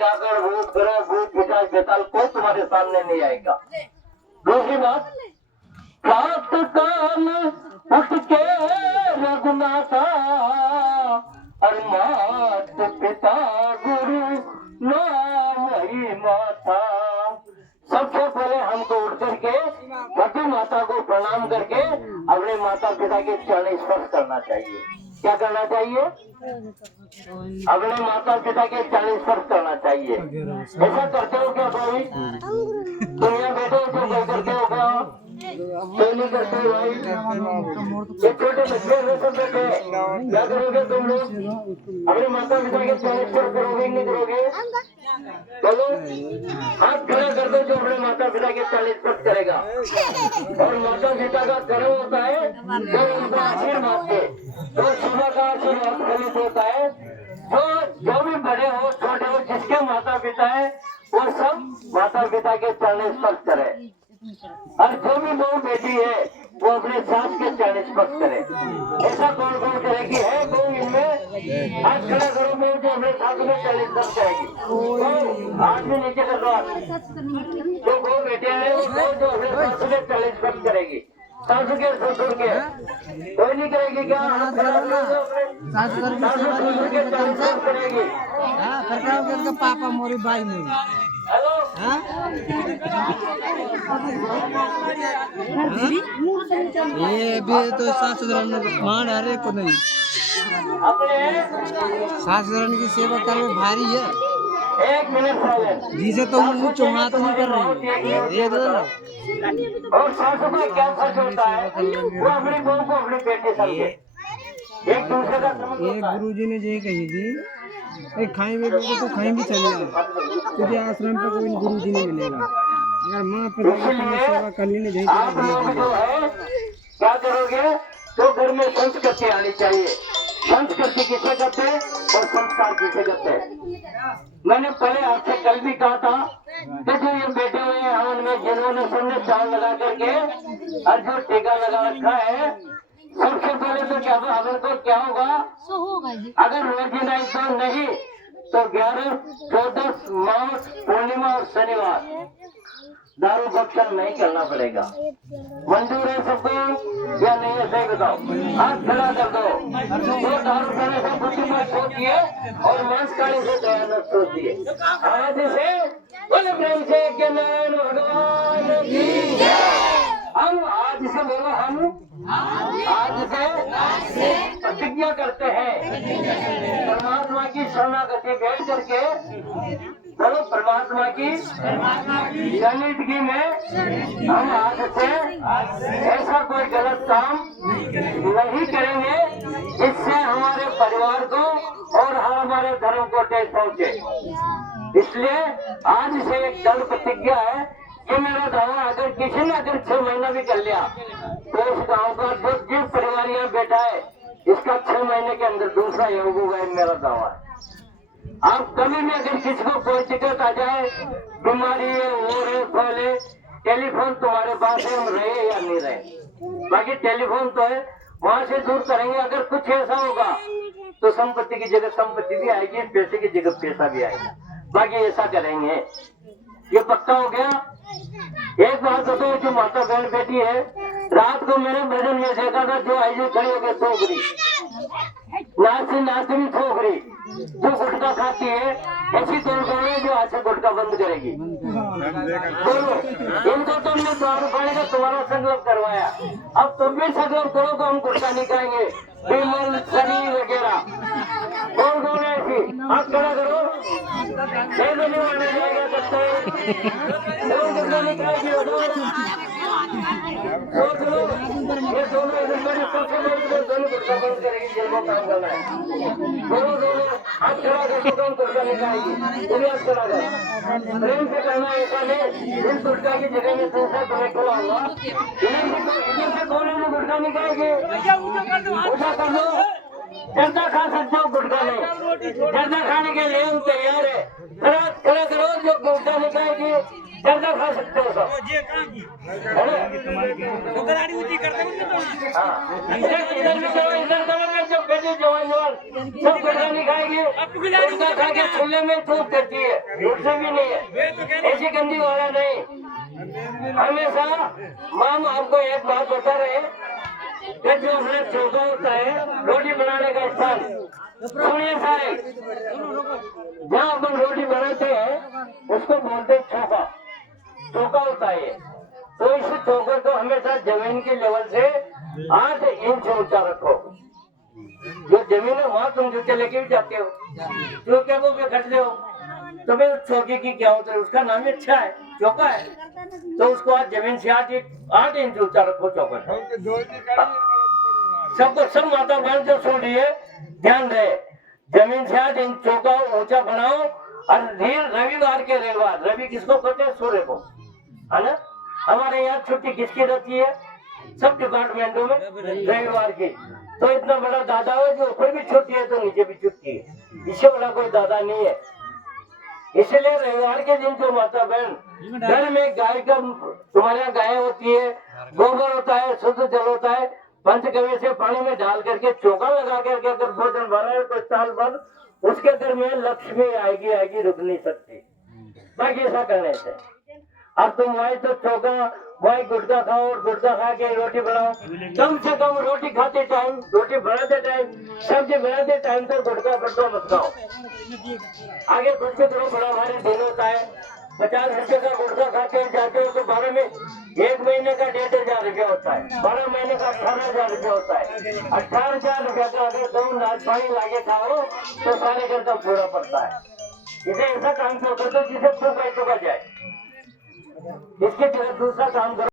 गागर भूत ग्रह भूत पिता बेताल कोई तुम्हारे सामने नहीं आएगा। दूसरी बात, प्रात काल उठ के रघुनाथा और मात पिता गुरु नाम ही माता। सबसे पहले हमको उठ करके पति माता को प्रणाम करके अपने माता पिता के चरण स्पर्श करना चाहिए। क्या करना चाहिए? अपने माता पिता के चरण स्पर्श करना चाहिए। ऐसा करते हो क्या भाई? तुम यहाँ बैठे हो तो क्या करते हो क्या? क्यों नहीं करते हो भाई? ये छोटे बच्चे हैं सब बैठे, क्या करोगे तुम लोग? अपने माता पिता के चरण स्पर्श करोगे नहीं करोगे? चलो हाथ खड़ा कर दो जो अपने माता पिता के चरण स्पर्श करेगा। और माता पिता का कर्म होता है जो उनका आशीर्वाद दे, तो सुबह का आशीर्वाद फलित होता है। जो भी बड़े हो छोटे हो जिसके माता पिता है वो सब माता पिता के चरण स्पर्श करे। और जो भी बहू बेटी है वो अपने सास के चरण स्पर्श करे। ऐसा कौन कौन करेगी? है बहू इनमें? हाथ खड़ा करो बहू जो अपने सास के चरण स्पर्श करेगी। हाथ में नीचे कर दो। जो बहू बेटियां है वो जो अपने सास के चरण स्पर्श करेगी। सासू के ससुर के कोई नहीं करेगी क्या? हाथ खड़ा करो सासू ससुर के चरण स्पर्श करेगी। पापा मोरी भाई मोरी हेलो ये भी तो सासुरन मान हरे को नहीं। सासुरन की सेवा करने भारी है। 1 मिनट साइलेंट। जिसे तो ऊंचो हाथ नहीं कर रही और सासू का क्या फर्ज होता है? वो अपनी बहू को अपनी बेटी समझे। एक दूसरे का एक गुरुजी ने ये कही थी, एक खाई में तो खाई भी चले जाए, तुझे आश्रम पर कोई गुरुजी नहीं मिलेगा। अगर माँ पिता की सेवा करनी नहीं आप लोग जो है क्या करोगे? तो घर में संस्कृति आनी चाहिए। संस्कृति किसे कहते हैं और संस्कार किसे कहते हैं? मैंने पहले आपसे कल भी कहा था कि जो ये बैठे हुए हैं हवन में जिन्होंने सबने चावल लगा करके और जो टीका लगा रखा है, सबसे पहले तो क्या हवन को क्या होगा? अगर रोजी नहीं तो नहीं तो 11, 14 मास पूर्णिमा और शनिवार दारू भक्षण नहीं करना पड़ेगा। मंजूर है सबको या नहीं है? सही बताओ, हाथ खड़ा कर दो। वो दारू पीने से बुद्धि मत सोचिए और मांस खाने से दया मत सोचिए। आज से बोले प्रेम से कि नारायण भगवान की जय। हम आज से बोलो, हम आज से प्रतिज्ञा करते हैं परमात्मा की शरणागति बैठ करके, बोलो परमात्मा की शरणिधि में हम आज से ऐसा कोई गलत काम नहीं करेंगे जिससे हमारे परिवार को और हमारे धर्म को ठेस पहुंचे। इसलिए आज से एक दृढ़ प्रतिज्ञा है कि मेरा दावा अगर किसी ने अगर 6 महीना भी कर लिया तो इस गांव का जो जिस परिवार यहाँ बैठा है इसका 6 महीने के अंदर दूसरा योग होगा, मेरा दावा है। आप कभी भी अगर किसी को कोई दिक्कत आ जाए, बीमारी है, वो है, फैले, टेलीफोन तुम्हारे पास है, हम रहे या नहीं रहे, बाकी टेलीफोन तो है, वहाँ से दूर करेंगे। अगर कुछ ऐसा होगा तो संपत्ति की जगह संपत्ति भी आएगी, पैसे की जगह पैसा भी आएगा, बाकी ऐसा करेंगे। ये पक्का हो गया। एक बात बताओ, जो माता बहन बेटी है, रात को मैंने भजन में देखा था, जो आई खड़ी होकर ठोकरी नाचती ठोकरी जो गुटखा खाती है, ऐसी कौन है जो आज से गुटखा बंद करेगी? बोलो, इनको तुमने द्वार उठाने का तुम्हारा संकल्प करवाया, अब तुम भी संकल्प करो तो हम गुटखा नहीं खाएंगे, विमल शनि वगैरह। कौन है ऐसी? हाथ खड़ा करो। जाएगा गुटखा नहीं खाएगी। ये दोनों गुटखा बंद करेगी, जिनको काम करना है। दोनों हाथ खड़ा करके कौन गुटखा नहीं खाएगी? हाथ खड़ा कर, प्रेम से करना। ऐसा नहीं इस गुटखा की जगह में दूसरा तुम्हें खिलाऊंगा, इधर से कौन है गुटखा नहीं खाएगी? उठा कर दो। जर्दा खा सकते हो, गुटखा नहीं। जर्दा खाने के लिए हम तैयार है। खड़ा करो, जो गुटखा नहीं खाएगी जर्दा खा सकते हो सब। इधर करो, जो बेटे जो जवान सब गुटखा नहीं खाएगी, गुटखा खा के चूल्हे में थूक देती है, उससे भी नहीं है, ऐसी गंदी वाला नहीं। हमेशा माम आपको एक बात बता रहे कि जो अपने चौका होता है रोटी बनाने का स्थान, सुनिए सारे, जहाँ अपन रोटी बनाते हैं उसको बोलते हैं चौका, चौका होता है। तो इस चौके को हमेशा जमीन के लेवल से 8 इंच ऊंचा रखो। जो जमीन है वहाँ तुम जूते लेके भी जाते हो, जो क्या वो खटते हो, तो फिर चौके की क्या होता है, उसका नाम ही अच्छा है, चौका है। तो उसको आज जमीन से 8 इंच ऊंचा रखो चौका। सबको सब माता बहन जो सुन रही है ध्यान रहे, जमीन से 8 इंच चौका ऊंचा बनाओ। और रविवार के रविवार, रवि किसको कहते हैं? सूर्य को, है ना। हमारे यहाँ छुट्टी किसकी रहती है? सब डिपार्टमेंटों में रविवार की। तो इतना बड़ा दादा है जो ऊपर भी छुट्टी है तो नीचे भी छुट्टी है, इससे बड़ा कोई दादा नहीं है। इसलिए रविवार के दिन जो माता बहन घर में गाय का, तुम्हारे यहाँ गाय होती है, गोबर होता है, शुद्ध जल होता है, पंचगव्य से पानी में डाल करके चौका लगा करके अगर भोजन बना है तो साल भर उसके घर में लक्ष्मी आएगी, आएगी, रुक नहीं सकती। बाकी ऐसा करने से अब तुम वही तो चौका, वही गुटखा खाओ और गुटखा खा के रोटी बनाओ। कम से कम रोटी खाते टाइम, रोटी बनाते टाइम, सब्जी बनाते टाइम तो गुटखा मत खाओ। आगे कुछ भी करो, बड़ा भारी दिन होता है। 50 रुपए का गुटखा खाते जाते हो तो 12 में 1 महीने का 1500 रुपया होता है, 12 महीने का 18,000 रुपया होता है। 18,000 रुपया का अगर 2 नाच पानी लाके खाओ तो सारे घर का पूरा पड़ता है। इसे ऐसा काम क्यों करते जिसे खूब पैसों का जाए, इसके तरफ दूसरा काम करो।